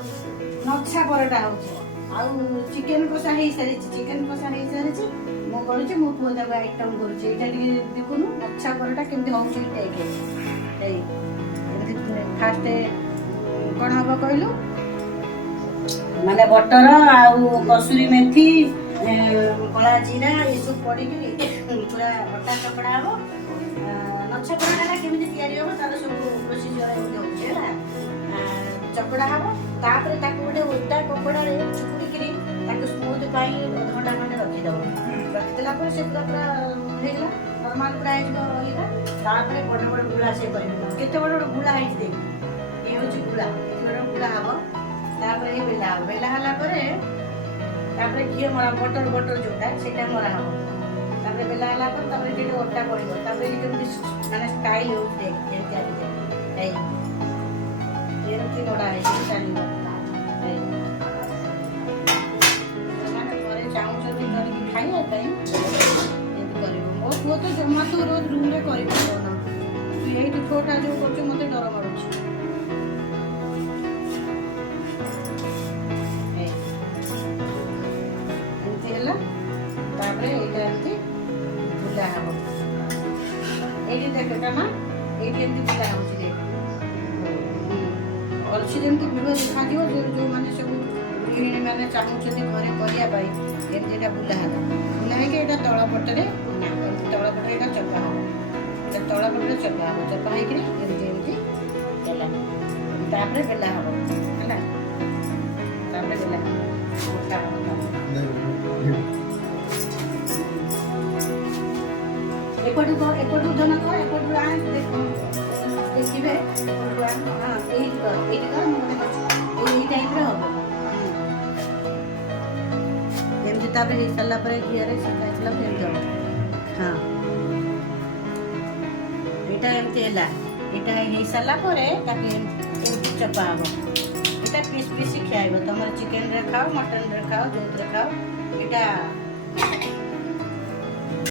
ନଛା ପରଟା ହଉଛି ଆଉ ଚିକେନ କଷା ହେଇସାରିଛି ମୁଁ କରୁଛି ମୋ ପୁଅ ତାକୁ ଆଇଟମ୍ କରୁଛି ଏଇଟା ଟିକେ ଦେଖୁନୁ ନଛା ପରଟା କେମିତି ହଉଛି ଏଇ ଏମିତି ଫାଷ୍ଟ କ'ଣ ହବ କହିଲୁ ମାନେ ବଟର ଆଉ କସୁରୀ ମେଥି କଳା ଜିରା ଏସବୁ ପଡ଼ିକି ପୁରା ଅଟା ଚକଡ଼ା ହବ ନଛା ପରଟାଟା କେମିତି ତିଆରି ହବ ତାର ସବୁ ପ୍ରୋସିଜର ଏମିତି ହଉଛି ହେଲା ଚକଡ଼ା ହବ ତାପରେ ତାକୁ ଗୋଟେ ଓଦା କପଡ଼ାରେ ଚିପୁଡ଼ିକିରି ତାକୁ ସ୍ମୁଥ୍ ପାଇଁ ଅଧଘଣ୍ଟା ଖଣ୍ଡେ ରଖିଦେବ ରଖିଦେଲା ପରେ ସେ ପୁରା ହେଇଗଲା ନର୍ମାଲ ପୁରା ହେଇଯିବ ଇଏଟା ତାପରେ ବଡ଼ ବଡ଼ ଗୁଳା ସେ କରିବ କେତେ ବଡ଼ ବଡ଼ ଗୁଳା ହେଇଛି ଦେଖ ଇଏ ହେଉଛି ଗୁଳା ଏତେ ବଡ଼ ଗୁଳା ହବ ତାପରେ ଏଇ ବେଲା ହବ ବେଲା ହେଲା ପରେ ତାପରେ ଘିଅ ମରା ବଟର ଯୋଉଟା ସେଇଟା ମରା ହବ ତାପରେ ବେଲା ହେଲା ପରେ ତାପରେ ଟିକେ ଅଟା ପଡ଼ିବ ତାପରେ କେମିତି ମାନେ ଷ୍ଟାଇଲ ହେଉଛି ଦେଖ ଯେମିତି ଏଇ ଏମିତି ମଡ଼ା ହେଇଛି ଚାଲିବ ସେମାନେ ଘରେ ଚାହୁଁଛନ୍ତି କରିକି ଖାଇବା ପାଇଁ ଏମିତି କରିବ ମୋ ପୁଅ ତ ଜମା ତୁ ରୋଜ ରୁମ୍ରେ କରିପାରିବ ନା ତୁ ଏଇଠି ଛୋଟା ଯୋଉ କରୁଛୁ ମୋତେ ଡର ମାରୁଛି ଏମିତି ହେଲା ତାପରେ ଏଇଟା ଏମିତି ବୁଲା ହବ ଏଇଠି ଦେଖ ନା ଏଇଠି ଏମିତି ବୁଲା ହେଉଛି ଦେଖ ଅଲସି ଯେମିତି ଭିଡ଼ ଦେଖାଯିବ ଯେଉଁମାନେ ସବୁ ଗୃହିଣୀମାନେ ଚାହୁଁଛନ୍ତି ଘରେ କରିବା ପାଇଁ ଏମିତି ଏଇଟା ବୁଲା ହେଲା ବୁଲା ହେଇକି ଏଇଟା ତଳପଟରେ ନା ତଳପଟରେ ଏଇଟା ଚପା ହେବ ଏଇଟା ତଳପଟରେ ଚପା ହେବ ଚପା ହେଇକିରି ଏମିତି ହେଲା ତାପରେ ବେଲା ହେବ ହେଲା ତାପରେ ବେଲା ହେବ ମୋଟା ହେବ ଏପଟୁ ଧନ କର ଏପଟୁ ଆଣେ ଦେଖିବେ ଏଇ ଟାଇପ୍ର ହବ ଏମିତି ତାପରେ ହେଇସାରିଲା ପରେ ଘିଅରେ ଶିଖାଇସାରିଲା ପରେ ଏମିତି ହବ ହଁ ଏଇଟା ଏମିତି ହେଲା ଏଇଟା ହେଇସାରିଲା ପରେ ତାକୁ ଏମିତି ଚପା ହବ ଏଇଟା ପିସ୍ ଖିଆଇବ ତମର ଚିକେନରେ ଖାଅ ମଟନରେ ଖାଅ ଯୋଉଥିରେ ଖାଅ ଏଇଟା